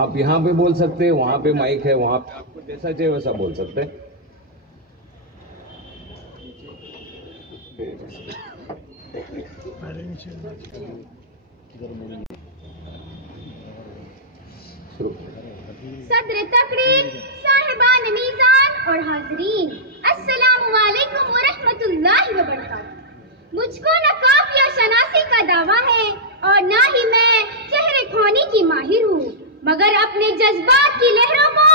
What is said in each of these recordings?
آپ یہاں پہ بول سکتے، وہاں پہ مائک ہے، وہاں پہ آپ کو جیسا چاہیے ویسا بول سکتے. صدر تقریب، صاحبان میزان اور حاضرین، السلام علیکم ورحمۃ اللہ وبرکاتہ. مجھ کو نہ قافیہ شناسی کا دعویٰ ہے اور نہ ہی میں چہرے کھونے کی ماہر ہوں، مگر اپنے جذبات کی لہروں کو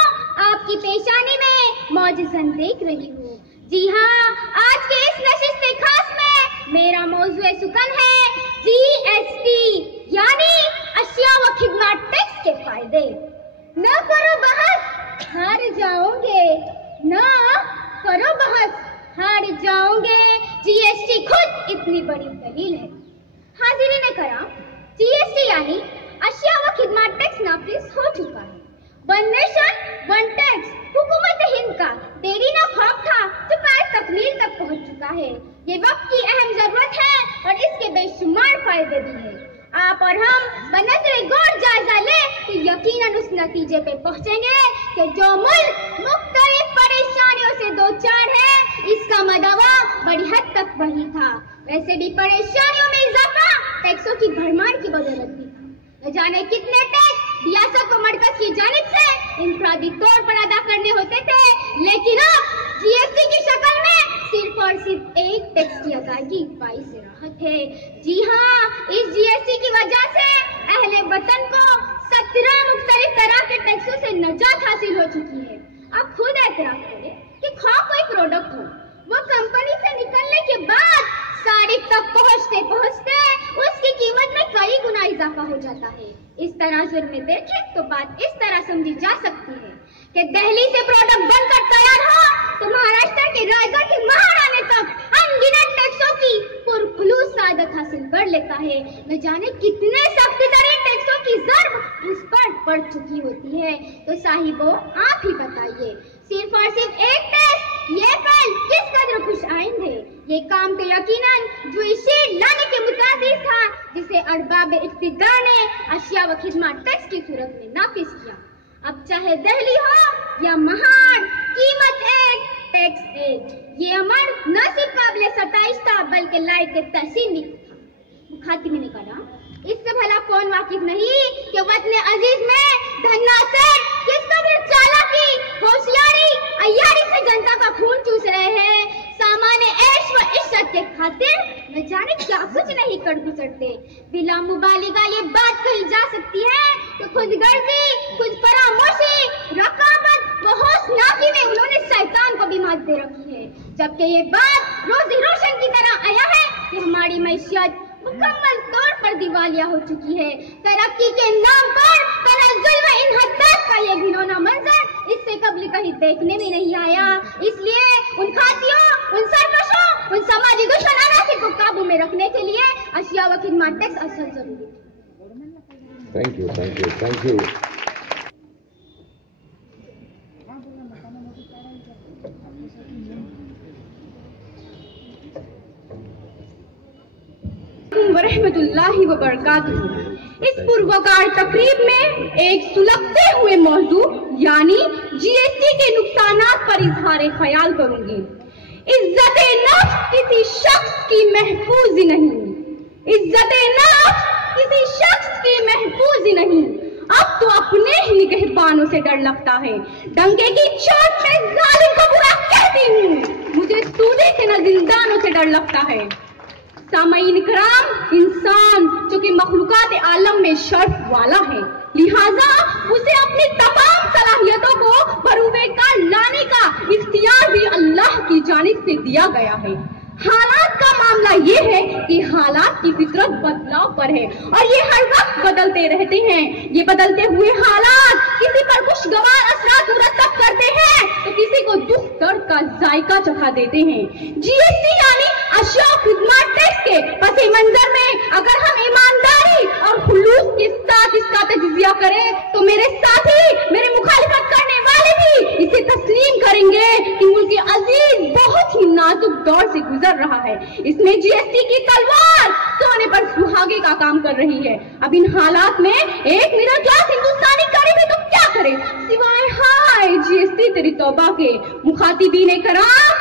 آپ کی پیشانی میں معجزاً دیکھ رہی ہوں. جی ہاں، آج کے اس نشست خاص میں میرا موضوع سخن ہے GST یعنی اشیاء و خدمات ٹیکس کے فائدے. نہ کرو بحث، ہار جاؤں گے، نہ کرو بحث، ہار جاؤں گے. GST خود اتنی بڑی دلیل ہے. حاضرین کرام، GST یعنی اشیاء و خدمات ٹیکس نافذ ہو چکا ہے. ون نیشن ون ٹیکس حکومت ہند کا دیرینہ خواب تھا جو پائے تکمیل تک پہنچ چکا ہے. یہ وقت کی اہم ضرورت ہے اور اس کے بے شمار فائدے بھی ہیں. آپ اور ہم بنظر غور جائزہ لیں تو یقیناً اس نتیجے پہ پہنچیں گے کہ جو ملک مختلف پریشانیوں سے دوچار ہے، اس کا مدعا بڑی حد تک وہی تھا. ویسے بھی پریشانیوں میں اضافہ ٹیکسوں کی بھرمار کی بدولت بھی تھا. نہ جانے کتنے ٹیکس ریاست و مرکز کی جانب سے انفرادی طور پر ادا کرنے ہوتے تھے، لیکن اب GST کی شکل میں صرف اور صرف ایک ٹیکس کی ادائیگی باعث راحت ہے. جی ہاں، اس GST کی وجہ سے اہل وطن کو 17 مختلف طرح کے ٹیکسوں سے نجات حاصل ہو چکی ہے. آپ خود اعتراف کریں کہ خواہ کوئی پروڈکٹ ہو، وہ کمپنی سے نکلنے کے بعد صارف تک پہنچتے پہنچتے اس کی قیمت میں کئی گنا اضافہ ہو جاتا ہے. اس تناظر میں دیکھیں تو بات اس طرح سمجھی جا سکتی ہے کہ دہلی سے پروڈکٹ بن کر تیار ہو تو مہاراشٹر کے رائے گڑھ کی مہارانے تک ان گنت ٹیکسوں کی پرخلوص سعادت حاصل کر لیتا ہے. نہ جانے کتنے سخت ترین ٹیکسوں کی ضرب اس پر پڑ چکی ہوتی ہے. تو صاحبوں، آپ ہی بتائیے، صرف اور صرف ایک ٹیکس یہ پل کس قدر خوش آئند ہے. یہ کام تو یقیناً جوئی شیٹ لانے کے مترادف تھا جسے ارباب اقتدار نے اشیاء و خدمات ٹیکس کی صورت میں نافذ کیا. اب چاہے دہلی ہو یا مہاڑ، قیمت ایک، ٹیکس ایک. یہ امر نہ صرف قابل ستائش تھا بلکہ لائق تحسین بھی تھا. خاتمے نے کہا، اس سے بھلا کون واقف نہیں کہ وطن عزیز میں دھنا سیٹ کس قدر چالاکی، ہوشیاری، عیاری سے جنتا کا خون چوس رہے ہیں. سامان عیش و عشرت کے خاطر نہ جانے کیا کچھ نہیں کر گزرتے. بلا مبالغہ یہ بات کہی جا سکتی ہے کہ خود غرضی، خود فراموشی، رقابت و ہوشناکی میں انہوں نے شیطان کو بھی مات دے رکھی ہے. جبکہ یہ بات روز روشن کی طرح آیا ہے کہ ہماری معیشت مکمل طور پر دیوالیہ ہو چکی ہے. ترقی کے نام پر تنزل و انحطاط کا یہ گھنونا منظر اس سے قبل کہیں دیکھنے میں نہیں آیا. اس لیے ان کھاتیوں، ان سرکشوں، ان سماجی دشمن عناصر کو قابو میں رکھنے کے لیے اشیاء و خدمات ٹیکس اصل ضروری ہے. Thank you, thank you, thank you. ورحمۃ اللہ وبرکاتہ. اس پروکار تقریب میں ایک سلگتے ہوئے موضوع یعنی GST کے نقصانات پر اظہار خیال کروں گی. عزت نفس کسی شخص کی محفوظ نہیں، عزت نفس کسی شخص کی محفوظ نہیں. اب تو اپنے ہی نگہبانوں سے ڈر لگتا ہے. ڈنکے کی چوٹ میں ظالم کو برا کہتی ہوں. مجھے سودے سے نہ زندانوں سے ڈر لگتا ہے. سامعین کرام، انسان جو کہ مخلوقات عالم میں شرف والا ہے، لہذا اسے اپنی تمام صلاحیتوں کو بروئے کار لانے کا اختیار بھی اللہ کی جانب سے دیا گیا ہے. حالات کا معاملہ یہ ہے کہ حالات کی فطرت بدلاؤ پر ہے اور یہ ہر وقت بدلتے رہتے ہیں. یہ بدلتے ہوئے حالات کسی پر خوشگوار اثرات مرتب کرتے ہیں تو کسی کو دکھ درد کا ذائقہ چکھا دیتے ہیں. GST یعنی اشیاء خدمات ٹیکس کے پس منظر میں اگر ہم ایمانداری اور خلوص کے ساتھ اس کا تجزیہ کریں تو میرے ساتھی، میرے مخالفت کرنے والے بھی اسے تسلیم کریں گے کہ ملک عزیز بہت ہی نازک دور سے گزر رہا ہے. اس میں GST کی تلوار سونے پر سہاگے کا کام کر رہی ہے. اب ان حالات میں ایک مڈل کلاس ہندوستانی غریب تو तौबा के मुखातिबीन कराम,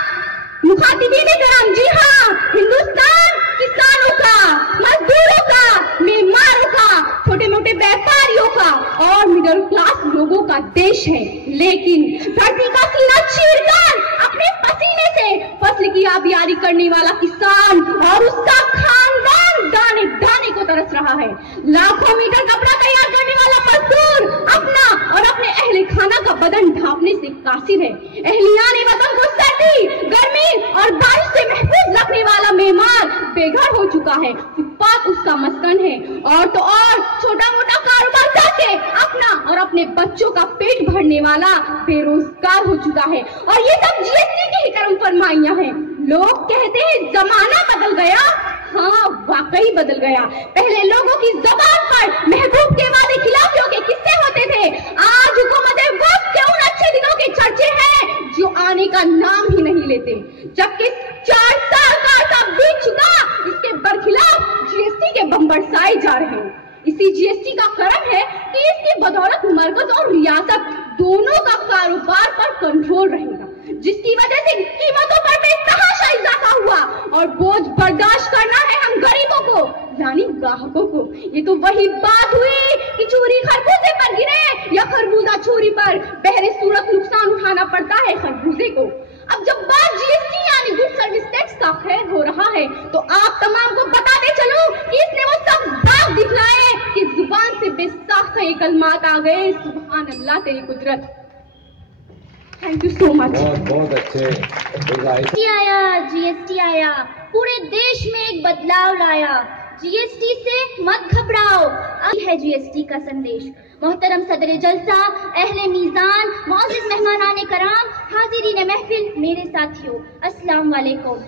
जी हाँ, हिंदुस्तान किसानों का, मजदूरों का, मेहमानों का, छोटे मोटे व्यापारियों का और मिडिल क्लास लोगों का देश है। लेकिन धरती का सीना चीरकर अपने पसीने से फसल की आबियारी करने वाला किसान और उसका खानदान दाने दाने को तरस रहा है। लाखों मीटर कपड़ा तैयार करने वाला मजदूर अपना और अपने अहले खाना का बदन ढांपने से कासिर है। अहलियाने वतन को सर्दी, गर्मी और बारिश से महफूज रखने वाला मेहमान बेघर हो चुका है। फुटपाथ उसका मस्कन है और तो और छोटा मोटा कारोबार करके अपना और अपने बच्चों का पेट भरने वाला बेरोजगार हो चुका है। और ये सब जीएसटी की ही करम फरमाइयां हैं। लोग कहते हैं जमाना बदल गया। हाँ, वाकई बदल गया। पहले लोगों की जबान पर महबूब के वादे खिलाफियों के किस्से होते थे। आज हुकूमत वक्त के उन अच्छे दिनों के चर्चे हैं जो आने का नाम ही नहीं लेते। जबकि 4 साल का अर्सा बीत चुका, इसके बरखिलाफ जीएसटी के बम बरसाए जा रहे हैं। इसी जीएसटी का करम है कि इसकी बदौलत मरकज और रियासत दोनों का कारोबार पर कंट्रोल रहेगा, जिसकी वजह से कीमतों पर बेतहाशा इजाफा हुआ और बोझ बर्दाश्त करना है हम गरीबों को, यानी ग्राहकों को। ये तो वही बात हुई कि चोरी खरबूजे पर गिरे या खरबूजा चोरी पर। बहरे सूरत नुकसान उठाना पड़ता है खरबूजे को। अब जब बात जीएसटी यानी गुड सर्विस टैक्स का खैर हो रहा है तो आप तमाम को बताते चलो कि इसने वो सब बात दिखलाए कि जुबान से बेसाख्ता कलमात आ गए, सुभान अल्लाह तेरी कुदरत। Thank you so much. बहुत अच्छे। जीएसटी आया, पूरे देश में एक बदलाव लाया। जीएसटी से मत घबराओ, अब है जीएसटी का संदेश। मोहतरम सदर जलसा, अहले मीज़ान, मौजूद मेहमानाने कराम, हाजिरीन महफिल, मेरे साथियों, अस्सलाम वालेकुम।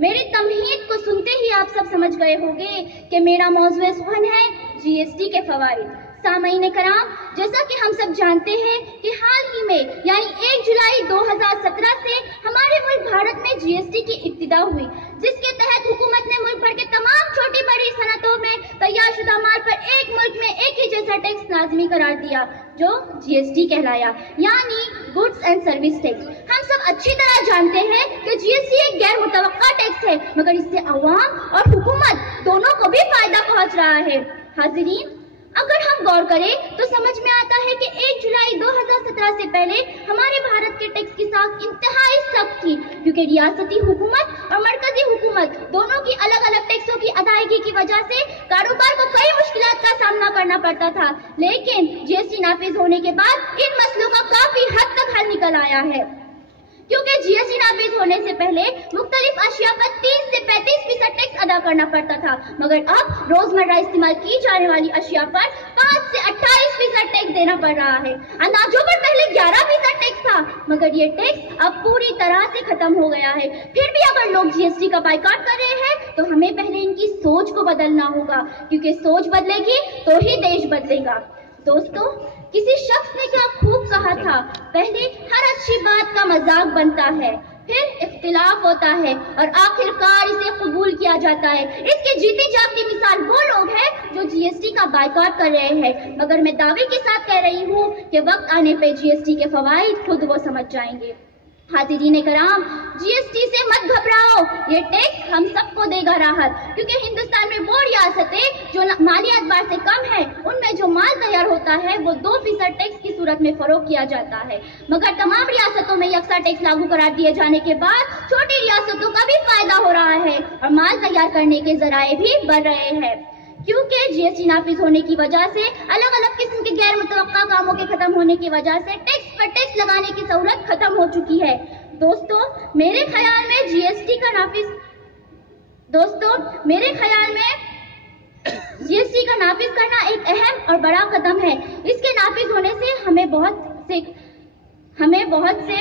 मेरी तमहीद को सुनते ही आप सब समझ गए होंगे कि मेरा मौज़ूए सुखन है जीएसटी के फवाइद। सामईन कराम, जैसा कि हम सब जानते हैं कि हाल ही में यानी 1 जुलाई 2017 से हमारे मुल्क भारत में जीएसटी की इब्तिदा हुई, जिसके तहत हुकूमत ने मुल्क भर के तमाम छोटी बड़ी सनतों में तैयार शुदा माल पर एक मुल्क में एक ही जैसा टैक्स लाजमी करार दिया, जो जीएसटी कहलाया, यानी गुड्स एंड सर्विस टैक्स। हम सब अच्छी तरह जानते हैं कि जीएसटी एक गैर मुतवक्का टैक्स है, मगर इससे अवाम और हुकूमत दोनों को भी फायदा पहुंच रहा है। हाजिरीन, अगर हम गौर करें तो समझ में आता है कि 1 जुलाई 2017 से पहले हमारे भारत के टैक्स की साख इंतहाई सख्त थी, क्योंकि रियासती हुकूमत और मरकजी हुकूमत दोनों की अलग अलग टैक्सों की अदायगी की वजह से कारोबार को कई मुश्किलात का सामना करना पड़ता था। लेकिन जीएसटी नाफिज होने के बाद इन मसलों का काफी हद तक हल निकल आया है, क्योंकि जीएसटी नाफिज होने से पहले मुख्तलिफ अशिया पर 30 से 35% टैक्स अदा करना पड़ता था, मगर अब रोजमर्रा इस्तेमाल की जाने वाली अशिया पर 5 से 28% टैक्स देना पड़ रहा है। अनाजों पर पहले 11% टैक्स था, मगर ये टैक्स अब पूरी तरह से खत्म हो गया है। फिर भी अगर लोग जीएसटी का बाइकआउट कर रहे हैं तो हमें पहले इनकी सोच को बदलना होगा, क्योंकि सोच बदलेगी तो ही देश बदलेगा। दोस्तों, किसी शख्स ने क्या खूब कहा था, पहले हर अच्छी बात का मजाक बनता है, फिर इख्तिलाफ होता है और आखिरकार इसे कबूल किया जाता है। इसकी जीती जागती मिसाल वो लोग हैं जो जीएसटी का बाइकआउट कर रहे हैं, मगर मैं दावे के साथ कह रही हूँ कि वक्त आने पे जीएसटी के फवाइद खुद वो समझ जाएंगे। हाजिरीन कराम, जीएसटी से मत घबराओ, ये टैक्स हम सबको देगा राहत, क्योंकि हिंदुस्तान में वो रियासतें जो मालियात बार से कम है, उनमें जो माल तैयार होता है वो 2% टैक्स की सूरत में फरोख्त किया जाता है। मगर तमाम रियासतों में यकसा टैक्स लागू करार दिए जाने के बाद छोटी रियासतों का भी फायदा हो रहा है और माल तैयार करने के जराए भी बढ़ रहे हैं, क्योंकि जीएसटी नाफिज होने की वजह से अलग अलग किस्म के गैर मुतवक्का कामों के खत्म होने की वजह से टैक्स पर टैक्स लगाने की सहूलत खत्म हो चुकी है। दोस्तों, मेरे ख्याल में जीएसटी का नाफिज करना एक अहम और बड़ा कदम है। इसके नाफिज होने से हमें बहुत से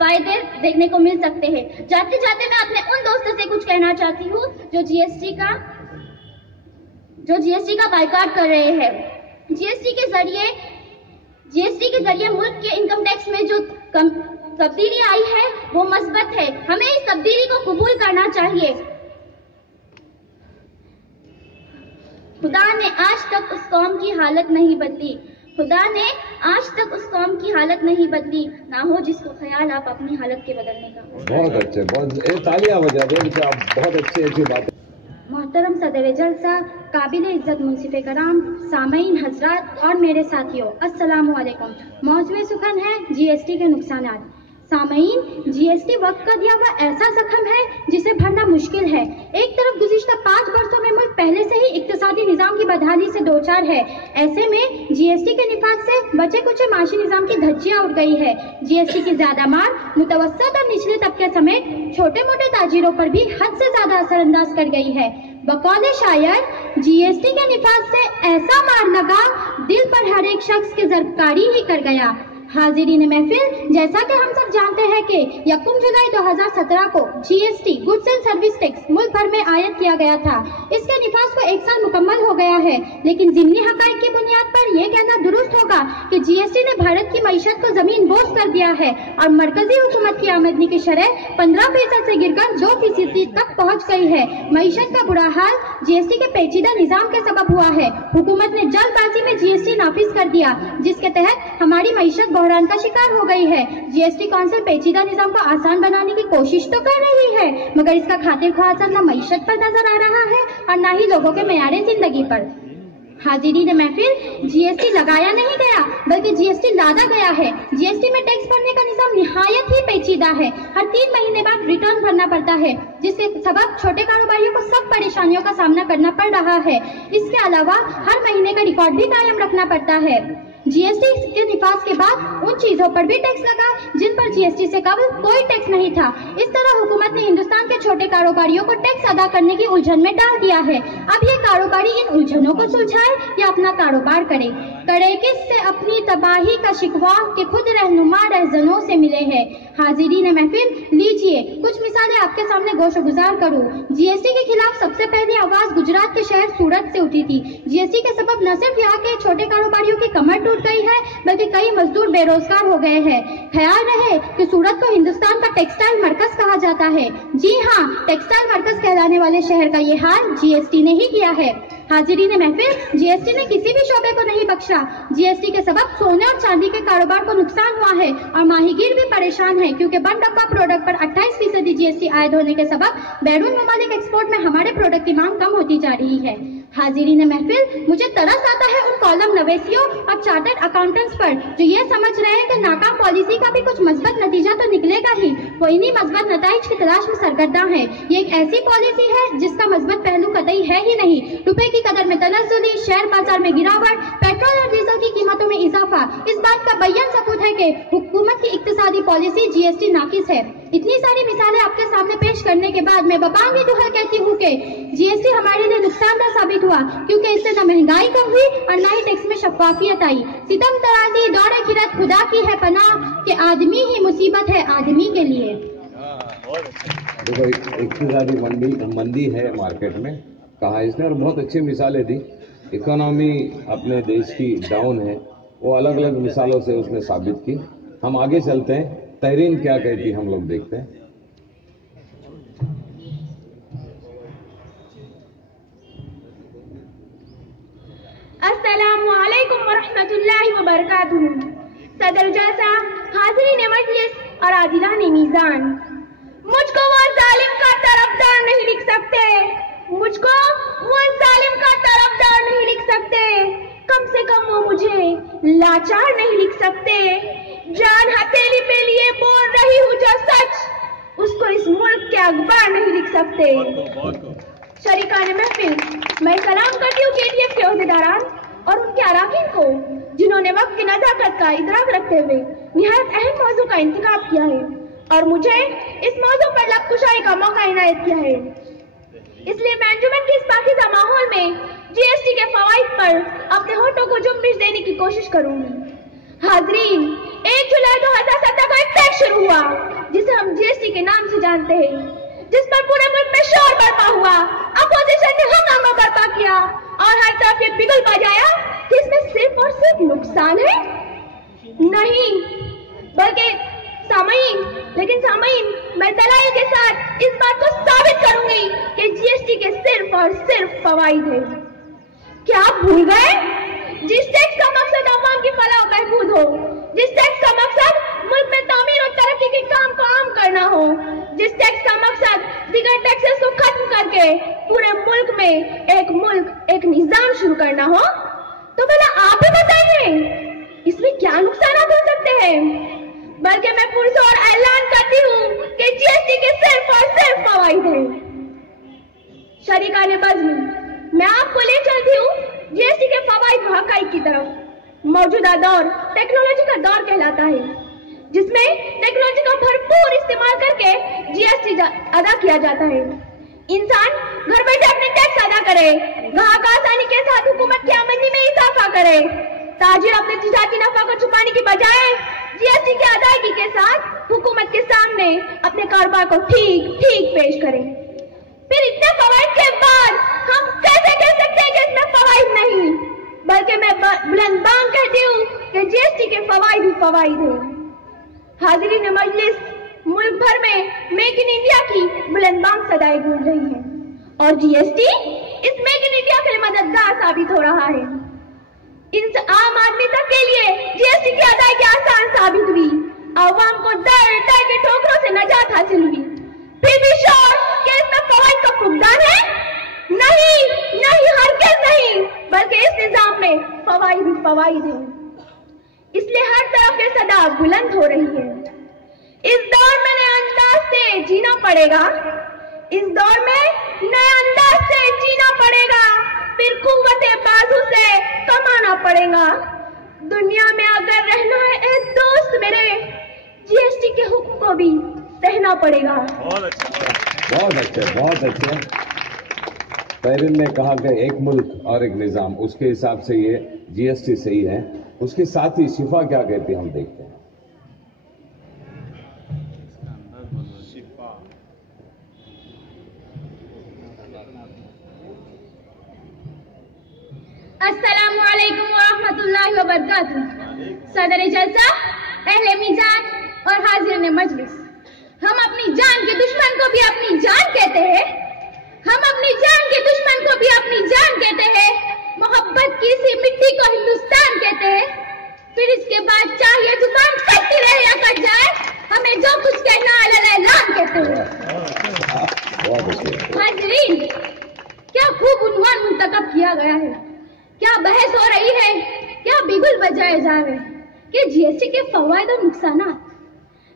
फायदे देखने को मिल सकते हैं। जाते जाते मैं अपने उन दोस्तों से कुछ कहना चाहती हूँ जो जीएसटी का बाइकआउट कर रहे हैं। जीएसटी के जरिए मुल्क के इनकम टैक्स में जो तब्दीली आई है वो मस्बत है, हमें इस तब्दीली को कबूल करना चाहिए। खुदा ने आज तक उस कौम की हालत नहीं बदली, خدا نے آج تک اس قوم کی حالت نہیں بدلی، نہ ہو جس کو خیال آپ اپنی حالت کے بدلنے کا۔ بہت اچھے، بہت تالیاں بجا دیں ان سے، آپ بہت اچھی بات۔ محترم صدر جلسہ، قابل عزت منصف کرام، سامعین حضرات اور میرے ساتھیوں، السلام علیکم۔ موضوع سخن ہے جی ایس ٹی کے نقصانات۔ سامعین، جی ایس ٹی وقت کا دیا ہوا ایسا زخم ہے جسے بھرنا مشکل ہے۔ ایک طرف گزشتہ 5 برسوں میں ملک پہلے سے ہی اقتصادی نظام کی بدحالی سے دوچار ہے، ایسے میں جی ایس ٹی کے نفاذ سے بچے کچے معاشی نظام کی دھجیاں اڑ گئی ہے۔ جی ایس ٹی کی زیادہ مار متوسط اور نچلے طبقے سمیت چھوٹے موٹے تاجروں پر بھی حد سے زیادہ اثر انداز کر گئی ہے۔ بقول شاعر، جی ایس ٹی کے نفاذ سے ایسا مار لگا، دل پر ہر ایک شخص کے ضربکاری ہی کر گیا۔ حاضرین محفل، جیسا کہ ہم سب جانتے ہیں کہ 1 جولائی 2017 کو G S T goods and service tax ملک بھر میں عائد کیا گیا تھا۔ اس کے نفاذ کو 1 سال مکمل ہو گیا ہے، لیکن ضمنی حقائق کی بنیاد پر یہ کہنا درست ہوگا کہ جی ایس ٹی نے بھارت کی معیشت کو زمین بوس کر دیا ہے اور مرکزی حکومت کی آمدنی کی شرح 15% سے گر کر 2% تک پہنچ گئی ہے۔ معیشت کا برا حال جی ایس ٹی کے پیچیدہ نظام کے سبب ہوا ہے۔ حکومت نے جلد بازی میں جی ایس ٹی نافذ کر دیا، جس کے تحت ہماری معیشت بحران کا شکار ہو گئی ہے۔ جی ایس ٹی کونسل پیچیدہ نظام کو آسان بنانے کی کوشش تو کر رہی ہے، مگر اس کا خاطر خواہ اثر نہ معیشت پر نظر آ رہا ہے اور نہ ہی لوگوں کے معیار زندگی پر۔ حاضرین محفل، جی ایس ٹی لگایا نہیں گیا بلکہ جی ایس ٹی لادا گیا ہے۔ جی ایس ٹی میں ٹیکس بھرنے کا نظام نہایت ہی پیچیدہ ہے۔ ہر 3 مہینے بعد ریٹرن بھرنا پڑتا ہے، جس کے سبب چھوٹے کاروباریوں کو سخت پریشانیوں کا سامنا کرنا پڑ رہا ہے۔ اس کے علاوہ ہر مہینے کا ریکارڈ بھی قائم رکھنا پڑتا ہے۔ جی ایس ٹی کے نفاذ کے بعد ان چیزوں پر بھی ٹیکس لگا جن پر جی ایس ٹی سے قبل کوئی ٹیکس نہیں تھا۔ اس طرح حکومت نے ہندوستان کے چھوٹے کاروباریوں کو ٹیکس ادا کرنے کی الجھن میں ڈال دیا ہے۔ اب یہ کاروباری ان الجھنوں کو سلجھائے یا اپنا کاروبار کرے کس سے اپنی تباہی کا شکوہ کہ خود رہنما رہزنوں سے ملے ہیں۔ حاضرین محفل، لیجئے کچھ مثالیں آپ کے سامنے گوش و گزار کروں۔ جی ایس ٹی کے خلاف سب سے پہلی آواز گجرات کے شہر سورت سے اٹھی تھی۔ جی ایس ٹی کے سبب نہ صرف یہاں کے چھوٹے کاروباریوں کی کمر ٹوٹ گئی ہے بلکہ کئی مزدور بے روزگار ہو گئے ہیں۔ خیال رہے کہ سورت کو ہندوستان کا ٹیکسٹائل مرکز کہا جاتا ہے۔ جی ہاں، ٹیکسٹائل مرکز کہلانے والے شہر کا یہ حال جی ایس ٹی نے ہی کیا ہے۔ حاضرین محفل، جی ایس ٹی نے کسی بھی شعبے کو نہیں بخشا۔ جی ایس ٹی کے سبب سونے اور چاندی کے کاروبار کو نقصان ہوا ہے اور ماہی گیر بھی پریشان ہیں، کیونکہ بند ڈبہ پروڈکٹ پر 28% جی ایس ٹی عائد ہونے کے سبب بیرون ممالک ایکسپورٹ میں ہمارے پروڈکٹ کی مانگ کم ہوتی جا رہی ہے۔ حاضرین محفل، مجھے ترس آتا ہے ان کالم نویسیوں اور چارٹرڈ اکاؤنٹنٹس پر جو یہ سمجھ رہے ہیں کہ ناکام پالیسی کا بھی کچھ مثبت نتیجہ تو نکلے گا ہی، وہ انہی مثبت نتائج کی تلاش میں سرگرداں ہیں۔ یہ ایک ایسی پالیسی ہے جس کا مثبت پہلو قطعی ہے ہی نہیں۔ روپے کی قدر میں تنزلی، شیئر بازار میں گراوٹ، پیٹرول اور ڈیزل کی قیمتوں میں اضافہ اس بات کا بیان ثبوت ہے کہ حکومت کی اقتصادی پالیسی جی ایس ٹی ناقص ہے۔ اتنی ساری مثالیں آپ کے سامنے پیش کرنے کے بعد میں ببانگی دہل کہتی ہوں کہ جی ایس ٹی ہمارے لیے نقصان دہ ثابت ہوا، کیونکہ اس سے نہ مہنگائی کم ہوئی اور نہ ہی ٹیکس میں شفافیت آئی۔ ستم ترازی دور خیرت خدا کی ہے پناہ کہ آدمی ہی مصیبت ہے آدمی کے لیے۔ دیکھو، اقتصادی مندی ہے مارکیٹ میں، کہا اس نے، اور بہت اچھی مثالیں دی۔ اکانومی اپنے دیش کی ڈاؤن ہے، وہ الگ الگ مثالوں سے اس نے ثابت کی۔ ہم آگے چلتے ہیں، تحرین کیا کہتی ہم لوگ دیکھتے ہیں۔ السلام علیکم ورحمۃ اللہ وبرکاتہ۔ صدر جلسہ، حاضرین مجلس اور عادلان میزان، مجھ کو وہ ظالم کا طرفدار نہیں لکھ سکتے، مجھ کو وہ ظالم کا طرفدار نہیں لکھ سکتے، کم سے کم وہ مجھے لاچار نہیں لکھ سکتے۔ جان ہتھیلی پہ لیے بول رہی ہوں جو سچ، اس کو اس ملک کے اخبار نہیں لکھ سکتے۔ شریکان محفل، میں سلام کرتی ہوں کے ٹی ایف کے عہدیداران اور ان کے اراکین کو جنہوں نے وقت کی نزاکت کا ادراک رکھتے ہوئے نہایت اہم موضوع کا انتخاب کیا ہے اور مجھے اس موضوع پر لب کشائی کا موقع عنایت کیا ہے۔ اس لیے میں انجمن کے اس پاکیزہ ماحول میں جی ایس ٹی کے فوائد پر اپنے ہونٹوں کو جنبش دینے کی کوشش کروں گی۔ حاضرین، 1 جولائی 2017 کا ایک ٹیکس شروع ہوا جسے ہم جی ایس ٹی کے نام سے جانتے ہیں، جس پر پورے ملک میں شور برپا ہوا، اپوزیشن نے ہنگامہ برپا کیا اور ہر طرف یہ بگل بجایا کہ اس میں صرف اور صرف نقصان ہے، نہیں بلکہ سامعین میں دلائل کے ساتھ اس بات کو ثابت کروں گی کہ جی ایس ٹی کے صرف اور صرف فوائد ہیں۔ کیا آپ بھول گئے जिस टैक्स का मकसद अवाम की फलाह महफूज हो, जिस टैक्स का मकसद मुल्क में तामीर और तरक्की के काम को आम करना हो, जिस टैक्स का मकसद दिगर टैक्सेस को खत्म करके पूरे मुल्क में एक निजाम शुरू करना हो, तो भला आप ही बताइए इसमें क्या नुकसान हो सकते हैं। बल्कि मैं पुरजोर ऐलान करती हूँ कि जीएसटी के सिर्फ और सिर्फ फवाइद हैं। शरीकाने बज़्म, मैं आपको ले चलती हूँ जीएसटी के फवाइद व हक़ाइक़ की तरफ। मौजूदा दौर टेक्नोलॉजी का दौर कहलाता है, जिसमें टेक्नोलॉजी का भरपूर इस्तेमाल करके जीएसटी अदा किया जाता है। इंसान घर बैठे अपने टैक्स अदा करे, ग्राहक आसानी के साथ हुकूमत की आमदनी में इजाफा करे, ताजिर अपने तिजारती नफा को छुपाने की बजाय जीएसटी की अदायगी के साथ हुकूमत के सामने अपने कारोबार को ठीक पेश करे। फिर इतने फवाइद के बाद हम कैसे कह सकते हैं कि इसमें फवाइद नहीं, बल्कि मैं बुलंद बांग कहती हूँ कि जीएसटी के फवाइद ही फवाइद हैं। हाज़रीन मजलिस, मुल्क भर में मेक इन इंडिया की बुलंद बांग सदाएं गूंज रही हैं और जीएसटी इस मेक इन इंडिया के लिए मददगार साबित हो रहा है। इन आम आदमी तक के लिए जीएसटी की अदायगी आसान साबित हुई, अवाम को दर के ठोकरों से नजात हासिल हुई। फिर भी श्योर कि इसमें फवाइद का फुकदान है? नहीं, हरगिज़ नहीं, बल्कि इस निजाम में फवाइद ही फवाइद है। इसलिए हर तरफ ये सदा बुलंद हो रही है, इस दौर में नए अंदाज से जीना पड़ेगा, इस दौर में नए अंदाज से जीना पड़ेगा, फिर कुव्वते बाजू से कमाना पड़ेगा। दुनिया में अगर रहना है ए दोस्त मेरे, जीएसटी के हुक्म को भी सहना पड़ेगा। बहुत अच्छे। पैरिन ने कहा कि एक मुल्क और एक निजाम, उसके हिसाब से ये जीएसटी सही है। उसके साथ ही शिफा क्या कहती है हम देखते हैं। अस्सलामु अलैकुम व रहमतुल्लाहि व बरकातुहू। सदर जलसा, अहले मीजान और हाजिर मजलिस, हम अपनी जान के दुश्मन को भी अपनी जान कहते हैं, हम अपनी जान के दुश्मन को भी अपनी जान कहते हैं, मोहब्बत की इसी मिट्टी को हिंदुस्तान कहते हैं। फिर इसके बाद चाहे जुबान कटती रहे या कट जाए, हमें जो कुछ कहना ऐलान कहते हैं। हाज़रीन, क्या खूब उन्वान मुंतखब किया गया है, क्या बहस हो रही है, क्या बिगुल बजाए जा रहे हैं कि जीएसटी के फवायद और नुकसानात।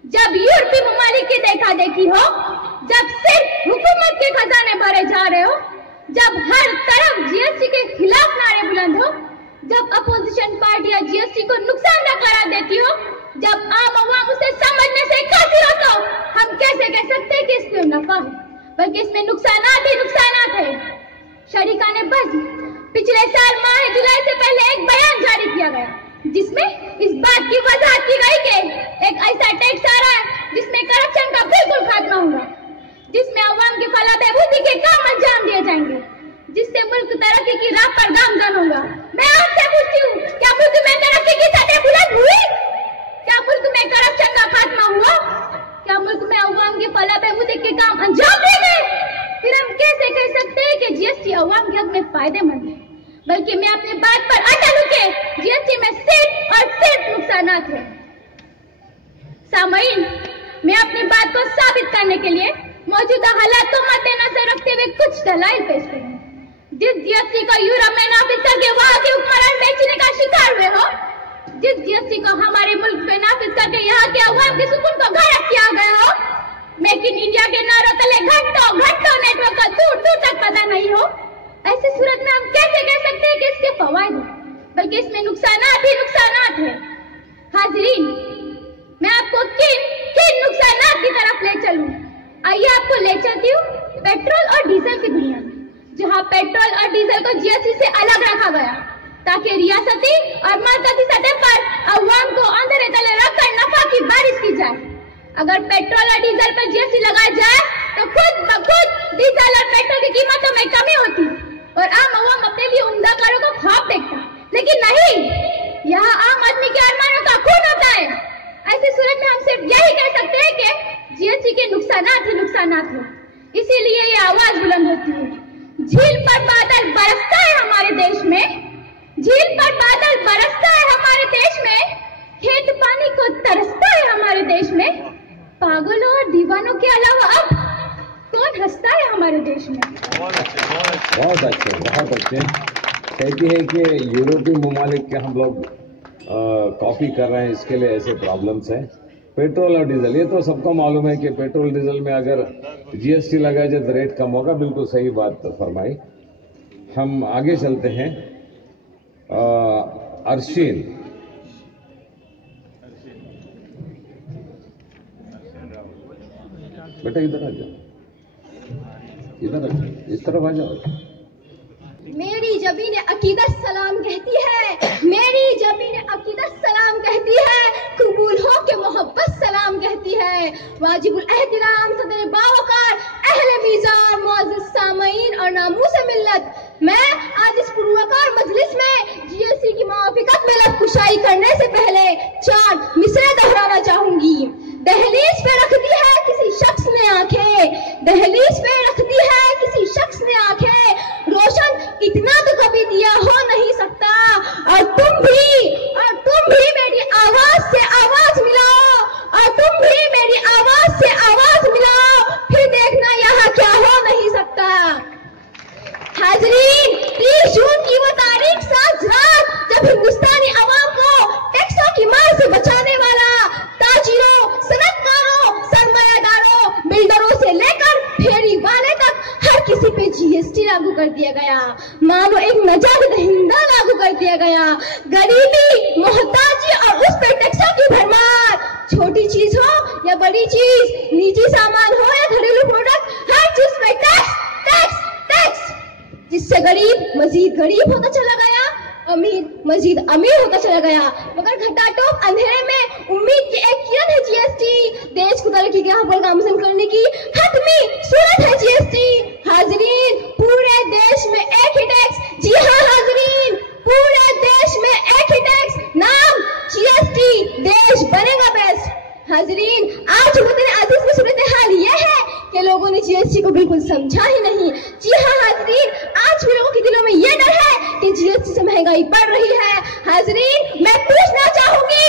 जब यूरोपीय ममालिक की देखा देखी हो, जब सिर्फ हुकूमत के खजाने भरे जा रहे हो, जब हर तरफ जीएसटी के खिलाफ नारे बुलंद हो, जब अपोजिशन पार्टियां जीएसटी को नुकसानदेह करार देती हो, जब आम अवाम उसे समझने से काफिर हो, तो हम कैसे कह सकते हैं कि इसमें नफा है, बल्कि इसमें नुकसानात ही नुकसानात है। शरीकाने बज़्म, पिछले साल माह जुलाई से पहले एक बयान जारी किया गया, जिसमें इस बात की वजाहत की गई कि एक ऐसा टैक्स आ रहा है जिसमें करप्शन का बिल्कुल खात्मा होगा, जिसमें अवाम की फलाह बहबूदी के काम अंजाम दिए जाएंगे, जिससे मुल्क तरक्की की राह पर गामजन होगा। मैं आपसे पूछती हूँ, क्या मुल्क में तरक्की की सतह बुलंद हुई? क्या मुल्क में करप्शन का खात्मा हुआ? क्या मुल्क में अवाम की फलाह बहबूदी के काम अंजाम दिए गए? फिर हम कैसे कह सकते हैं कि जीएसटी अवाम के हक में फायदेमंद है? बल्कि मैं अपनी बात पर अटल हूं कि जीएसटी में सिर्फ और सिर्फ नुकसानात है। सामईन, मैं अपनी बात को साबित करने के लिए मौजूदा हालात को मद्देनजर रखते हुए कुछ दलाइल पेश करूंगी। जिस जीएसटी को यूरोप में नाफिज करके वहां के हुक्मरान बेचने का शिकार हुए हो, जिस जीएसटी को हमारे मुल्क में नाफिज करके यहाँ के अवाम के सुकून को गायब किया गया हो, मेक इन इंडिया के नारों तले घंटों नेटवर्क का दूर तक पता नहीं हो, ऐसी सूरत में हम कैसे कह सकते हैं कि इसके फवायद हैं, बल्कि इसमें नुकसानात ही नुकसानात है। हाजिरीन, मैं आपको किन नुकसानात की तरफ ले चलूं? आइए आपको ले चलती हूँ पेट्रोल और डीजल की दुनिया में, जहाँ पेट्रोल और डीजल को जीएसटी से अलग रखा गया, ताकि रियासती और मरकजी सतह पर अवाम को अंधेरे तले रखकर नफा की बारिश की जाए। अगर पेट्रोल और डीजल पर जीएसटी लगाया जाए तो खुद ब खुद डीजल और पेट्रोल की कीमतों में कमी होती और आम अवाम अपने लिए उम्दा कारों को ख्वाब देखता, लेकिन नहीं, यहाँ आम आदमी के अरमानों का खून होता है। ऐसी सूरत में हम सिर्फ यही कह सकते हैं कि जीएसटी के नुकसानात ही नुकसानात हैं, इसीलिए ये आवाज बुलंद होती है। झील पर बादल बरसता है हमारे देश में, झील पर बादल कहती है कि यूरोपीय ममालिक के हम लोग कॉपी कर रहे हैं, इसके लिए ऐसे प्रॉब्लम्स हैं। पेट्रोल और डीजल, ये तो सबको मालूम है कि पेट्रोल डीजल में अगर जीएसटी लगाया जाए तो रेट कम होगा, बिल्कुल सही बात फरमाई। हम आगे चलते हैं। अरशीन, बेटा इधर आ जाओ, इधर आ जाओ, इस तरफ आ जाओ। मेरी जबीन अकीदत सलाम कहती है, मेरी जबीन अकीदत सलाम कहती है, कबूल हो के मोहब्बत सलाम कहती है। वाजिबुल एहतराम सदर बावकार अहले मीज़ान मुअज़्ज़ज़ सामईन और नामूस मिल्लत, मैं आज इस पुरवकार मजलिस में जीएसटी की मुआफ़िक़त में लबकुशाई करने से पहले 4 मिसरे दोहराना चाहूंगी। दहलीज पे रखती है किसी शख्स ने आंखें, दहलीज पे रखती है किसी शख्स ने आंखें, रोशन इतना तो कभी दिया हो नहीं सकता। और तुम भी मेरी आवाज से आवाज मिलाओ, और तुम भी मेरी आवाज से आवाज मिलाओ, फिर देखना यहाँ क्या हो नहीं सकता। हाज़रीन, 30 जून की वो तारीख साथ रात जब हिंदुस्तानी अवाम को टैक्सों की मार से बचाने वाला ताजिरों, सनतकारों, सरमायादारों, बिल्डरों से लेकर फेरी वाले तक हर किसी पे जीएसटी लागू कर दिया गया, मानो एक नजात दहिंदा लागू कर दिया गया। गरीबी, मोहताजी और उस पे टैक्सों की भरमार, छोटी चीज हो या बड़ी चीज, निजी सामान हो या घरेलू प्रोडक्ट, हर चीज पे टैक्स टैक्स टैक्स, जिससे गरीब मजीद गरीब होता चला गया, अमीर मजीद अमीर होता चला गया। मगर घटाटोप अंधेरे में उम्मीद की एक किरण है जीएसटी, देश को तरक्की के राह गामजन करने की हतमी सूरत है जीएसटी। हाज़रीन, पूरे देश में एक ही टैक्स, जी हाँ हाज़रीन, पूरे देश में एक ही टैक्स, नाम जीएसटी, देश बनेगा बेस्ट। हाज़रीन, आज वतन अजीज में सूरत हाल यह है कि लोगों ने जीएसटी को बिल्कुल समझा ही नहीं। जी हाँ हाज़रीन, आज भी लोगों के दिलों में यह डर है कि जीएसटी से महंगाई बढ़ रही है। हाज़रीन, मैं पूछना चाहूंगी,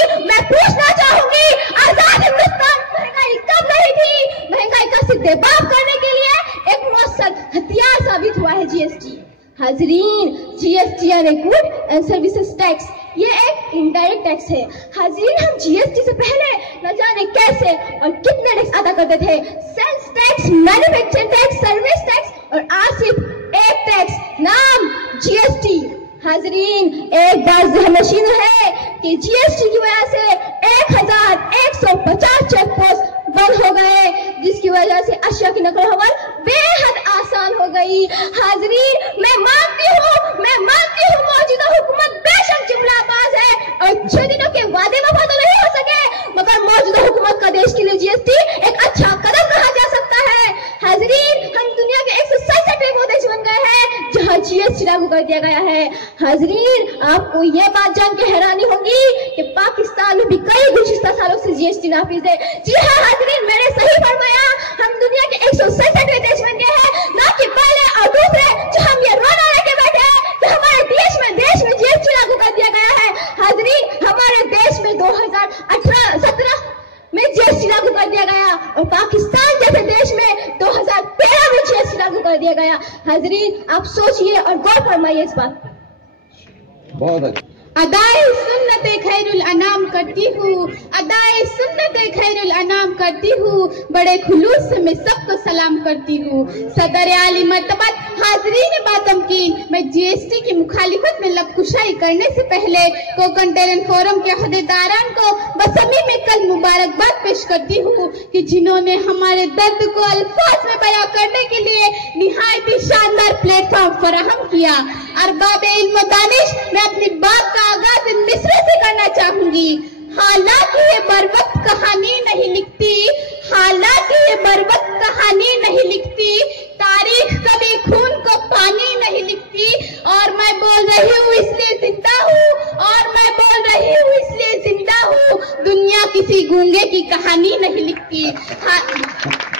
आजाद हिंदुस्तान महंगाई कब नहीं थी? महंगाई का सिद्देबाब करने के लिए एक मौसर हथियार साबित हुआ है जीएसटी। हाज़रीन, जीएसटी यानी गुड एंड सर्विसेज टैक्स, ये एक इनडायरेक्ट टैक्स है। हाज़रीन, हम जीएसटी से पहले न जाने कैसे और कितने टैक्स अदा करते थे, sales tax, manufacturing tax, service tax, और आज सिर्फ एक टैक्स, नाम जीएसटी। हाज़रीन, एक बार ज़हनशीन है कि जीएसटी की वजह से 1150 चेक पोस्ट बंद हो गए, जिसकी वजह से अशिया की नकल हवल बेहद आसान हो गई। हाज़रीन, मैं मानती हूँ मौजूदा हुकूमत बेशक जुमलाबाज है और 6 दिनों के वादे वफा तो नहीं हो सके, मगर मौजूदा हुकूमत का देश के लिए जीएसटी एक अच्छा कदम कहा जा सकता है। हाज़रीन, हम दुनिया के 167वें वो देश बन गए हैं जहाँ जीएसटी लागू कर दिया गया है। हाज़रीन, आपको ये बात जान के हैरानी होगी कि पाकिस्तान में भी कई गुज़िश्ता सालों से जीएसटी नाफिज है। जी हाँ हाज़रीन, मैंने सही फरमाया, हम दुनिया के 167वें देश बन गए हैं, ना कि पहले और दूसरे जो हम ये रोना लेके बैठे हैं कि हमारे देश में जीएसटी लागू कर दिया गया है। हाज़रीन, हमारे देश में 2018-17 में जीएसटी लागू कर दिया गया और पाकिस्तान जैसे देश में 2013 में जीएसटी लागू कर दिया गया। हाज़रीन, आप सोचिए और गौर फरमाइए इस बात पर। बहुत अच्छा। अदाए सुन्नत खैरुल अनाम करती हूँ, अदाए सुन्नत खैरुल अनाम करती हूँ, बड़े खुलूस से मैं सबको सलाम करती हूँ। सदर आली मर्तबत हाज़रीन बातम की, मैं जीएसटी की मुखालिफत में लबकुशाई करने से पहले कोकन टैलेंट फोरम के अहदेदारान को बसमी में कल मुबारकबाद पेश करती हूँ कि जिन्होंने हमारे दर्द को अल्फाज में बयां करने के लिए निहायत ही शानदार प्लेटफॉर्म फराहम किया। अरबाब इल्म दानिश, मैं अपनी बात का आगाज इन मिसरे से करना चाहूंगी। हालांकि ये बरवक्त कहानी नहीं लिखती, हालांकि ये बरवक्त कहानी नहीं लिखती, तारीख कभी खून को पानी नहीं लिखती, और मैं बोल रही हूँ इसलिए जिंदा हूँ, और मैं बोल रही हूँ इसलिए जिंदा हूँ, दुनिया किसी गूंगे की कहानी नहीं लिखती।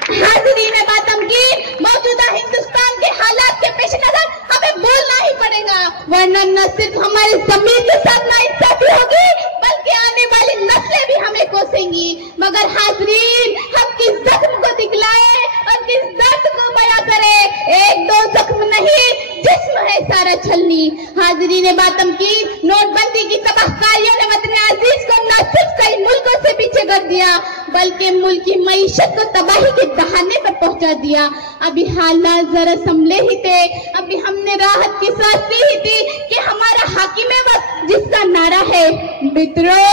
हाज़रीन बातम की, मौजूदा हिंदुस्तान के हालात के पेश नजर हमें बोलना ही पड़ेगा, वरना न सिर्फ हमारी जमीन के साथ नाइंसाफी होगी बल्कि आने वाली नस्लें भी हमें कोसेंगी। मगर हाज़रीन, हम किस जख्म को दिखलाए और किस दर्द को बयां करें, 1-2 जख्म नहीं, जिस्म है सारा छलनी। हाजरीन बातम की नोटबंदी की तबाहकारियों ने वतन अजीज को न सिर्फ कई मुल्कों से पीछे कर दिया बल्कि मुल्क की मईशत को तबाही के दहाने पर पहुंचा दिया। अभी हालात जरा संभले ही थे, अभी हमने राहत की सांस ली ही थी कि हमारा हाकिम वक्त जिसका नारा है मित्रों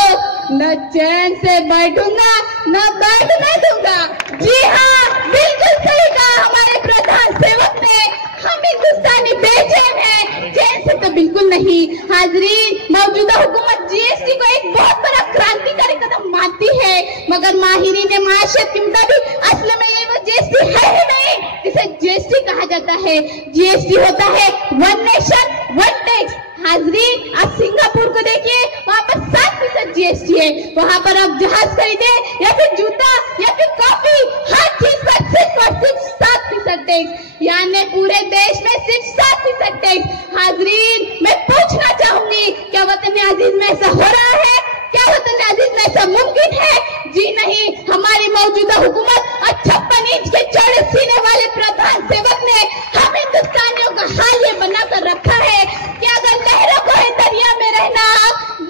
न चैन से बैठूंगा न बैठने दूंगा। जी हाँ, बिल्कुल सही कहा हमारे प्रधान सेवक ने, हम हिंदुस्तानी बेचैन हैं, चैन से तो बिल्कुल नहीं। हाजरीन, मौजूदा हुकूमत जीएसटी को एक बहुत बड़ा क्रांतिकारी कदम मानती है, मगर माहिरीन माशियत के मुताबिक असल में ये वो जीएसटी है ही नहीं जिसे जीएसटी कहा जाता है। जीएसटी होता है वन नेशन वन टैक्स। हाजरीन, आप सिंगापुर को देखिए, वहाँ पर 7% जीएसटी है। वहाँ पर आप जहाज खरीदे या फिर जूता या फिर कॉफी, हर चीज पर सिर्फ और सिर्फ 7% टैक्स, यानी पूरे देश में सिर्फ 7% टैक्स। हाजरीन, मैं पूछना चाहूंगी, क्या वतन अजीज में ऐसा हो रहा है? क्या वतन अजीज में ऐसा मुमकिन है? जी नहीं, हमारी मौजूदा हुकूमत और 56 इंच के चौड़े सीने वाले प्रधान सेवक ने हम हिंदुस्तानियों का हाल ये बनाकर रखा है कि अगर लहरों को है दरिया में रहना,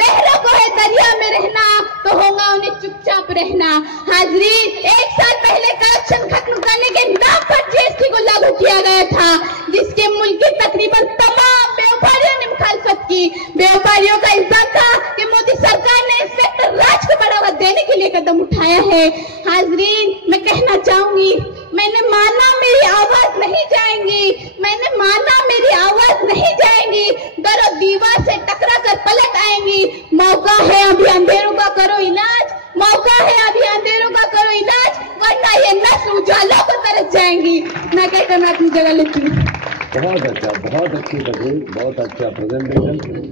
लहरों को है दरिया में रहना, तो होगा उन्हें चुपचाप रहना। हाजरीन, 1 साल पहले करप्शन खत्म करने के नाम पर जीएसटी को लागू किया गया था, जिसके मुल्क के तकरीबन तमाम व्यापारियों ने मुखालफत की। व्यापारियों का इल्जाम था कि मोदी सरकार ने इंस्पेक्टर राज को बढ़ावा देने के लिए कदम उठाया है। हाजरीन, मैं कहना चाहूंगी, मैंने माना मेरी आवाज नहीं जाएंगी, मैंने माना मेरी आवाज नहीं जाएंगी, दर और दीवार से टकरा कर पलट आएंगी। मौका है अभी अंधेरों का करो इलाज, मौका है अभी अंधेरों का करो इलाज, वरना ये नस्ल उजालों को तरस जाएंगी। मैं कहकर मैं अपनी जगह लेती हूँ। बहुत अच्छा, बहुत अच्छी तकरीर, बहुत अच्छा प्रेजेंटेशन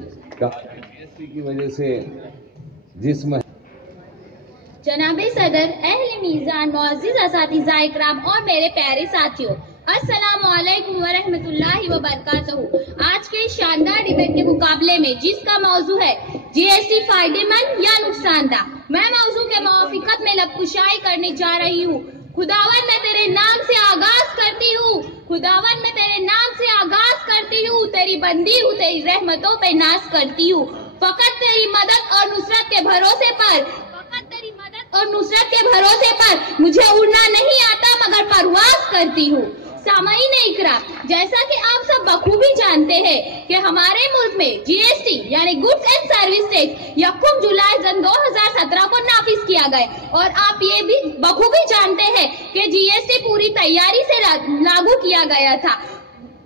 का। जीएसटी की वजह से जिस्म जनाबे सदर, अहले मीज़ान, मुअज़्ज़िज़ असातिज़ा इकराम और मेरे प्यारे साथियों, अस्सलामु अलैकुम व रहमतुल्लाहि व बरकातहू। आज के शानदार डिबेट के मुकाबले में जिसका मौजू है जीएसटी फायदेमंद या नुकसानदा, मैं मौजू के मुवाफिकत में लबकुशाई करने जा रही हूँ। खुदावन मैं तेरे नाम से आगाज करती हूँ, खुदावन मैं तेरे नाम से आगाज करती हूँ, तेरी बंदी हूँ, तेरी रहमतों पे नाज करती हूँ। फकत तेरी मदद और नुसरत के भरोसे पर, तेरी मदद और नुसरत के भरोसे पर मुझे उड़ना नहीं आता मगर परवाज करती हूँ। सामाईन इकराम, जैसा कि आप सब बखूबी जानते हैं कि हमारे मुल्क में जीएसटी यानी गुड्स एंड सर्विस टैक्स 1 जुलाई 2017 को नाफिज किया गया और आप ये भी बखूबी जानते हैं कि जीएसटी पूरी तैयारी से लागू किया गया था।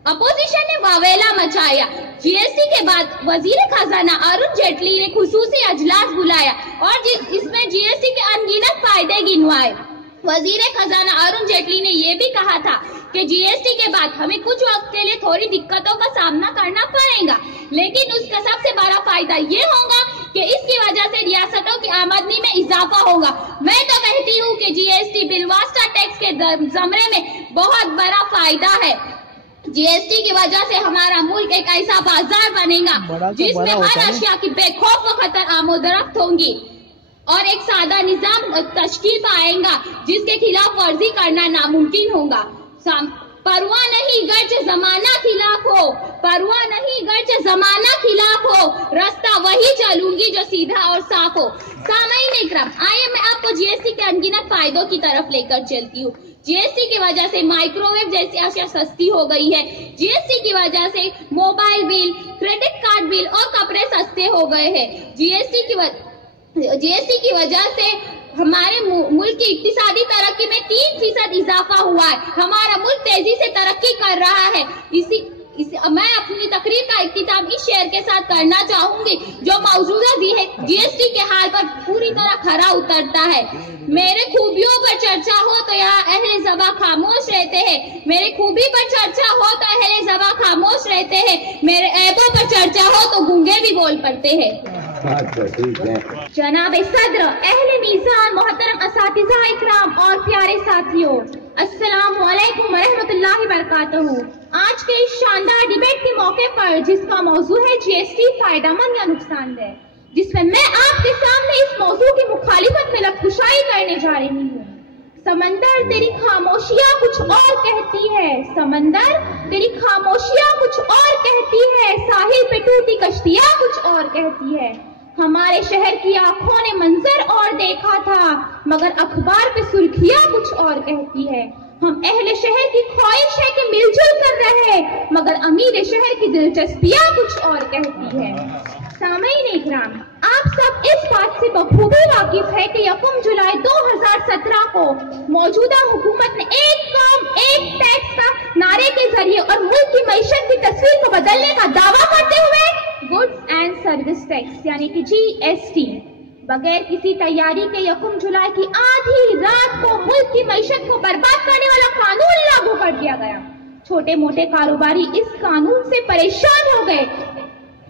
अपोजिशन ने वावेला मचाया। जीएसटी के बाद वजीर खजाना अरुण जेटली ने खुसूसी अजलास बुलाया और इसमें जीएसटी के अनगिनत फायदे गिनवाए। वजीर खजाना अरुण जेटली ने यह भी कहा था कि जीएसटी के बाद हमें कुछ वक्त के लिए थोड़ी दिक्कतों का सामना करना पड़ेगा, लेकिन उसका सबसे बड़ा फायदा ये होगा कि इसकी वजह से रियासतों की आमदनी में इजाफा होगा। मैं तो कहती हूँ कि जीएसटी बिलवास्ता टैक्स के जमरे में बहुत बड़ा फायदा है। जीएसटी की वजह से हमारा मुल्क एक ऐसा बाजार बनेगा जिसमें हर अशिया की बेखौफ व खतर आमोदरफ्त होंगी और एक सादा निजाम तश्कील पाएगा जिसके खिलाफ वर्जी करना नामुमकिन होगा। परवाह नहीं गर्ज जमाना खिलाफ हो, परवाह नहीं गर्ज जमाना खिलाफ हो, रास्ता वही चलूंगी जो सीधा और साफ हो। सामाईन इकराम, आइए मैं आपको जीएसटी के अनगिनत फायदों की तरफ लेकर चलती हूँ। जीएसटी की वजह से माइक्रोवेव जैसी अशिया सस्ती हो गई है। जीएसटी की वजह से mobile bill, credit card bill और कपड़े सस्ते हो गए हैं। जीएसटी की वजह से हमारे मुल्क की इक्तिसादी तरक्की में 3% इजाफा हुआ है। हमारा मुल्क तेजी से तरक्की कर रहा है। मैं अपनी तकरीर का इख्तिताम इस शेर के साथ करना चाहूंगी जो मौजूदा जीएसटी के हाल पर पूरी तरह खरा उतरता है। मेरे खूबियों पर चर्चा हो तो यहाँ अहले ज़बां खामोश रहते हैं, मेरे खूबी पर चर्चा हो तो अहले ज़बां खामोश रहते हैं, मेरे ऐबों पर चर्चा हो तो गूंगे भी बोल पड़ते हैं। जनाब सदर, अहले मीज़ान, मोहतरम असातिज़ा इकराम और प्यारे साथियों, अस्सलामु अलैकुम व रहमतुल्लाहि व बरकातहू। आज के इस शानदार डिबेट के मौके पर जिसका मौजू है जीएसटी फायदेमंद या नुकसानदेह, जिसमें मैं आपके सामने इस मौजू की मुखालिफत में लबकुशाई करने जा रही हूँ। समंदर तेरी खामोशियां कुछ और कहती है, समंदर तेरी खामोशियां कुछ और कहती है, साहिल पे टूटी कश्तियां कुछ और कहती है। हमारे शहर की आंखों ने मंजर और देखा था, मगर अखबार पे सुर्खियां कुछ और कहती है। हम अहले शहर की ख्वाहिश है कि मिलजुल कर रहे, मगर अमीर शहर की दिलचस्पियां कुछ और कहती है। सामईन इकराम, आप सब इस बात से बखूबी वाकिफ है कि 1 जुलाई 2017 को मौजूदा हुकूमत ने एक कौम एक टैक्स का नारे के जरिए और मुल्क की मईशत की तस्वीर को बदलने का दावा करते हुए गुड्स एंड सर्विस टैक्स यानी कि GST बगैर किसी तैयारी के 1 जुलाई की आधी रात को मुल्क की मईशत को बर्बाद करने वाला कानून लागू कर दिया गया। छोटे मोटे कारोबारी इस कानून से परेशान हो गए,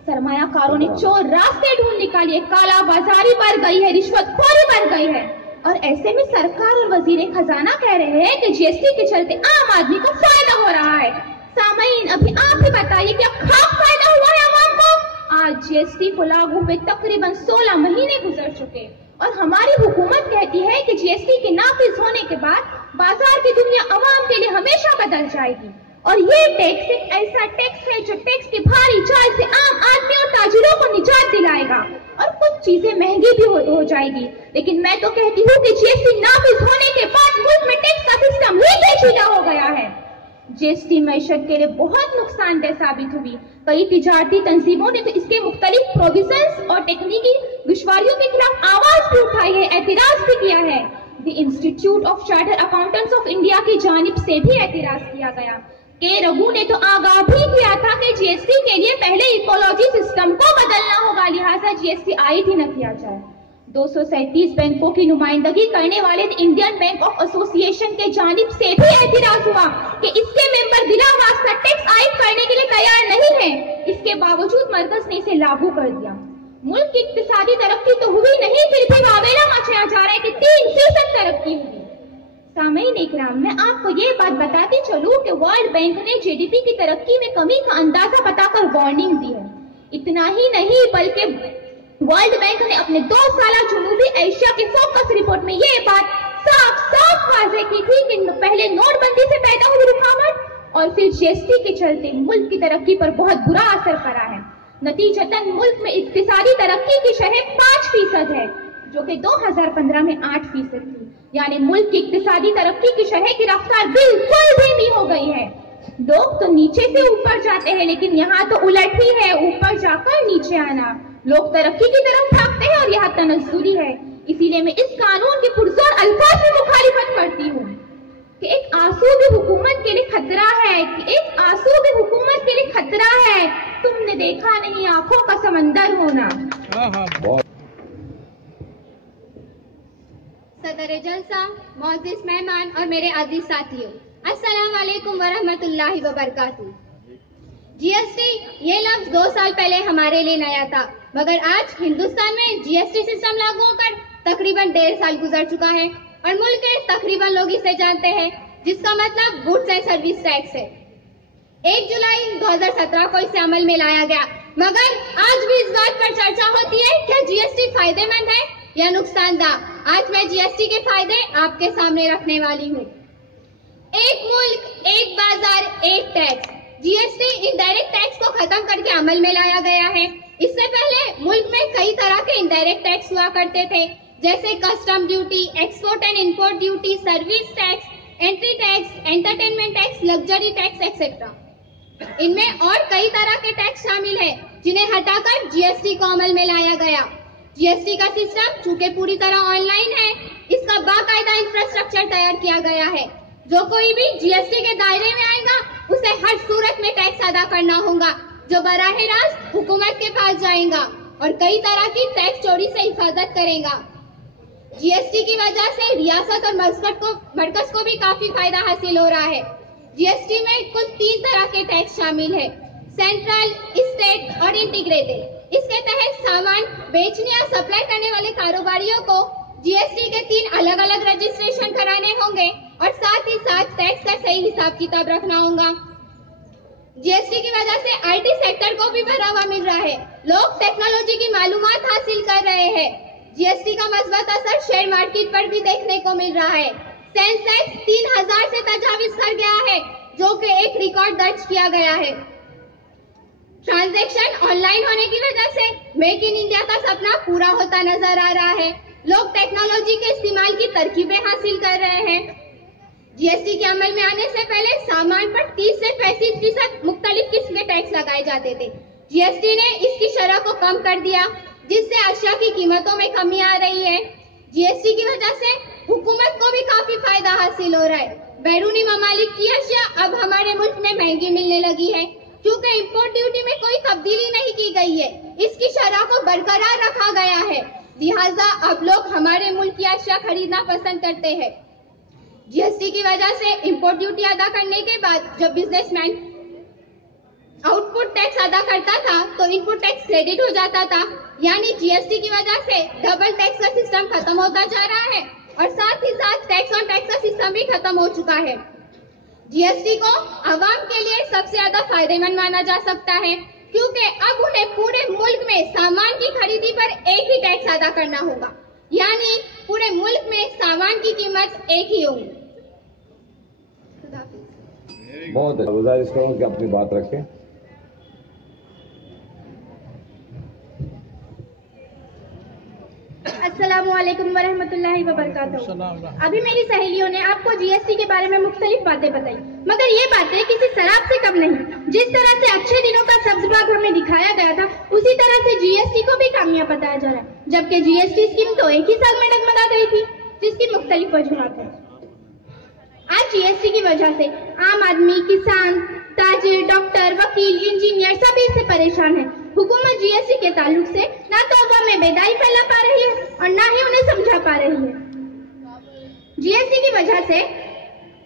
सरमायाकारों ने चोर रास्ते ढूंढ निकाले, काला बाजारी बढ़ गई है, रिश्वतखोरी बढ़ गई है, और ऐसे में सरकार और वजीर खजाना कह रहे हैं कि GST के चलते आम आदमी को फायदा हो रहा है। सामईन, अभी आप ही बताइए क्या खास फायदा हुआ है आवाम को? आज GST को लागू हुए तकरीबन 16 महीने गुजर चुके और हमारी हुकूमत कहती है कि GST के नाफिज होने के बाद बाजार की दुनिया अवाम के लिए हमेशा बदल जाएगी। और ये टैक्स एक ऐसा टैक्स है जो टैक्स की भारी चाल से आम आदमी और ताजिरों को निजात दिलाएगा और कुछ चीजें महंगी भी हो जाएगी। लेकिन मैं तो कहती हूँ कि GST नाफिज होने के बाद मुल्क में टैक्स का सिस्टम ही पेचीदा हो गया है। GST मईशत के लिए बहुत नुकसानदेह साबित हुई। कई तिजारती तंजीमों ने तो इसके मुख्तलिफ प्रोविजंस और तकनीकी दुश्वारियों के खिलाफ आवाज भी उठाई है, एतराज भी किया है। The institute of chartered accountants of India की जानिब से भी एतराज किया गया। के रघु ने तो आगाह भी किया था कि GST के लिए पहले इकोलॉजी सिस्टम को बदलना होगा, लिहाजा GST आयद ही न किया जाए। 237 बैंकों की नुमाइंदगी करने वाले इंडियन बैंक ऑफ एसोसिएशन के जानिब से भी एतराज हुआ कि इसके मेंबर बिला वास्ता टैक्स आयद करने के लिए तैयार नहीं है। इसके बावजूद मरकज ने इसे लागू कर दिया। मुल्क की इक्तिसादी तरक्की तो हुई नहीं, फिर भी वावेला मचाया जा रहा है कि 3% तरक्की हुई। सामईन इकराम, मैं आपको ये बात बताती चलूं कि वर्ल्ड बैंक ने GDP की तरक्की में कमी का अंदाजा बताकर वार्निंग दी है। इतना ही नहीं बल्कि वर्ल्ड बैंक ने अपने 2 साला जनूबी एशिया के फोकस रिपोर्ट में ये बात साफ वाज़ेह की थी कि पहले नोटबंदी से पैदा हुई रुकावट और फिर GST के चलते मुल्क की तरक्की पर बहुत बुरा असर पड़ा है। नतीजतन मुल्क में इक्तिसादी तरक्की की शरह 5% है, जो कि 2015 में 8% थी। यानी मुल्क की इक्तिसादी तरक्की की शरह की रफ्तार बिल्कुल धीमी हो गई है। लोग तो नीचे से ऊपर जाते हैं, लेकिन यहाँ तो उलट ही है, ऊपर जाकर नीचे आना। लोग तरक्की की तरफ भागते हैं और यहाँ तनज़्ज़ुली है। इसीलिए मैं इस कानून के पुरजोर अल्फाज में मुखालिफत करती हूँ कि एक आसूबी हुकूमत के लिए खतरा है, कि एक आसूबी हुकूमत के लिए खतरा है। तुमने देखा नहीं आंखों का समंदर होना। सदर जलसा, मौजूद मेहमान और मेरे अजीज साथियों, अस्सलाम वालेकुम वरहमतुल्लाहि वबरकातुहू। GST ये लफ्ज 2 साल पहले हमारे लिए नया था, मगर आज हिंदुस्तान में GST सिस्टम लागू होकर तकरीबन 1.5 साल गुजर चुका है और मुल्क के तकरीबन लोग इसे जानते हैं, जिसका मतलब गुड्स एंड सर्विस टैक्स है। 1 जुलाई 2017 को इसे अमल में लाया गया, मगर आज भी इस बात पर चर्चा होती है क्या GST फायदेमंद है या नुकसानदायक। आज मैं GST के फायदे आपके सामने रखने वाली हूँ। एक मुल्क एक बाजार एक टैक्स। GST इनडायरेक्ट टैक्स को खत्म करके अमल में लाया गया है। इससे पहले मुल्क में कई तरह के इनडायरेक्ट टैक्स हुआ करते थे, जैसे custom duty, export and import duty, service tax, entry tax, entertainment tax, luxury tax etcetera. इनमें और कई तरह के टैक्स शामिल है, जिन्हें हटाकर GST को अमल में लाया गया। GST का सिस्टम चूंकि पूरी तरह ऑनलाइन है, इसका बाकायदा इंफ्रास्ट्रक्चर तैयार किया गया है। जो कोई भी GST के दायरे में आएगा उसे हर सूरत में टैक्स अदा करना होगा, जो बराह रास्त हुकूमत के पास जाएगा और कई तरह की टैक्स चोरी से हिफाजत करेगा। GST की वजह से रियासत और मरकज को भी काफी फायदा हासिल हो रहा है। GST में कुल 3 तरह के टैक्स शामिल है, सेंट्रल, स्टेट और इंटीग्रेटेड। इसके तहत सामान बेचने या सप्लाई करने वाले कारोबारियों को GST के 3 अलग अलग रजिस्ट्रेशन कराने होंगे और साथ ही साथ टैक्स का सही हिसाब किताब रखना होगा। GST की वजह से IT सेक्टर को भी बढ़ावा मिल रहा है, लोग टेक्नोलॉजी की मालूमात हासिल कर रहे हैं। GST का मस्बत असर शेयर मार्केट पर भी देखने को मिल रहा है। सेंसेक्स 3000 से तजाविज कर गया है, जो कि एक रिकॉर्ड दर्ज किया गया है। ट्रांजैक्शन ऑनलाइन होने की वजह से मेक इन इंडिया का सपना पूरा होता नजर आ रहा है। लोग टेक्नोलॉजी के इस्तेमाल की तरकीबें हासिल कर रहे हैं। जीएसटी के अमल में आने से पहले सामान पर 30 से 35% मुख्तलिफ किस्म के टैक्स लगाए जाते थे। जीएसटी ने इसकी शरह को कम कर दिया, जिससे अशिया की कीमतों में कमी आ रही है। जीएसटी की वजह से हुकूमत को भी काफी फायदा हासिल हो रहा है। बैरूनी ममालिक की अशिया अब हमारे मुल्क में महंगी मिलने लगी है। क्योंकि इम्पोर्ट ड्यूटी में कोई तब्दीली नहीं की गई है, इसकी शरह को बरकरार रखा गया है, लिहाजा अब लोग हमारे मुल्क की अशिया खरीदना पसंद करते हैं। जीएसटी की वजह से इम्पोर्ट ड्यूटी अदा करने के बाद जब बिजनेसमैन आउटपुट टैक्स अदा करता था तो इनपुट टैक्स क्रेडिट हो जाता था। यानी जीएसटी की वजह से डबल टैक्स का सिस्टम खत्म होता जा रहा है और साथ ही साथ टैक्स ऑन टैक्स का सिस्टम भी खत्म हो चुका है। जीएसटी को आवाम के लिए सबसे ज्यादा फायदेमंद माना जा सकता है, क्योंकि अब उन्हें पूरे मुल्क में सामान की खरीदी पर एक ही टैक्स अदा करना होगा, यानी पूरे मुल्क में सामान की कीमत एक ही होगी। बहुत गुजारिश करूँ कि अपनी बात रखें। अस्सलामुअलैकुम वरहमतुल्लाहि वबरकातुहू। अभी मेरी सहेलियों ने आपको जीएसटी के बारे में मुख्तलिफ बातें बताई, मगर ये बातें किसी शराब से कम नहीं। जिस तरह से अच्छे दिनों का सब्ज बाग हमें दिखाया गया था, उसी तरह से जीएसटी को भी कामयाब बताया जा रहा है, जबकि जीएसटी स्कीम तो एक ही साल में डगमगा गई थी, जिसकी मुख्तलिफ वजूहात है। आज जीएसटी की वजह से आम आदमी, किसान, ताजिर, डॉक्टर, वकील, इंजीनियर सभी इससे परेशान है। हुकूमत जीएसटी के ताल्लुक से ना तो अवाम में बेदारी फैला पा रही है और ना ही उन्हें समझा पा रही है। जीएसटी की वजह से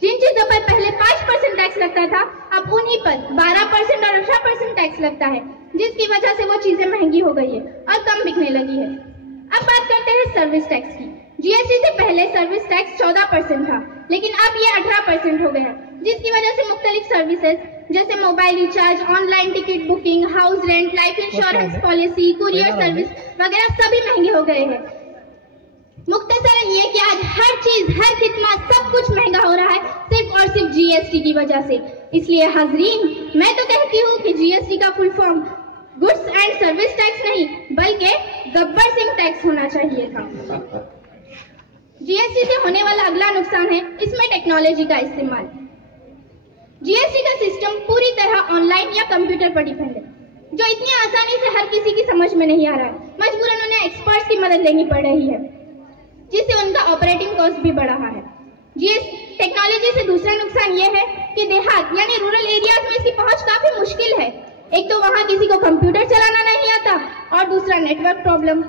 जिन चीजों पर पहले 5% टैक्स लगता था, अब उन्हीं पर 12% और 18% टैक्स लगता है, जिसकी वजह से वो चीजें महंगी हो गई है और कम बिकने लगी है। अब बात करते हैं सर्विस टैक्स की। जीएसटी से पहले सर्विस टैक्स 14% था, लेकिन अब ये 18% हो गया है, जिसकी वजह से मुख्तलिफ सर्विसेज जैसे mobile recharge, online ticket booking, house rent, life insurance policy, courier service वगैरह सभी महंगे हो गए हैं। मुख्तसरन ये कि आज हर चीज, हर खिदमत, सब कुछ महंगा हो रहा है सिर्फ और सिर्फ जीएसटी की वजह से। इसलिए हाजरीन, मैं तो कहती हूँ कि जीएसटी का full form goods and service tax नहीं बल्कि गब्बर सिंह टैक्स होना चाहिए था। जीएसटी से होने वाला अगला नुकसान है इसमें टेक्नोलॉजी का इस्तेमाल। जीएसटी का सिस्टम पूरी तरह ऑनलाइन या कंप्यूटर पर डिपेंड है, जो इतनी आसानी से हर किसी की समझ में नहीं आ रहा है। मजबूरन उन्हें एक्सपर्ट्स की मदद लेनी पड़ रही है, जिससे उनका ऑपरेटिंग कॉस्ट भी बढ़ रहा है। जीएसटी टेक्नोलॉजी से दूसरा नुकसान ये है कि देहात यानी रूरल एरियाज में इसकी पहुंच काफी मुश्किल है। एक तो वहाँ किसी को कंप्यूटर चलाना नहीं आता और दूसरा नेटवर्क प्रॉब्लम।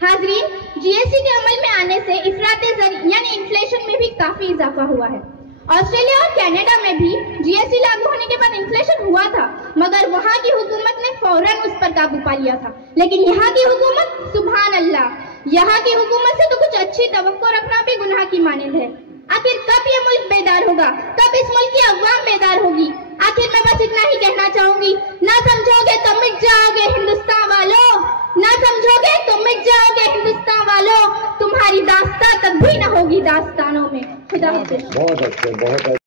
हाजरीन, जीएसटी के अमल में आने से इफराते ज़र यानी इन्फ्लेशन में भी काफी इजाफा हुआ है। ऑस्ट्रेलिया और कनाडा में भी जीएसटी लागू होने के बाद इन्फ्लेशन हुआ था, मगर वहाँ की हुकूमत ने फौरन उस पर काबू पा लिया था। लेकिन यहाँ की हुकूमत, सुभान अल्लाह, यहाँ की हुकूमत से तो कुछ अच्छी तवक्को रखना भी गुनाह की मानिंद है। आखिर कब ये मुल्क बेदार होगा, कब इस मुल्क की अवाम बेदार होगी? आखिर मैं बस इतना ही कहना चाहूंगी, ना समझोगे तो मिट जाओगे हिंदुस्तान वालों, ना समझोगे तो मिट जाओगे हिंदुस्तान वालों। तुम्हारी दास्तां तब भी न होगी दास्तानों में। खुदा हाफिज़। बहुत अच्छे, बहुत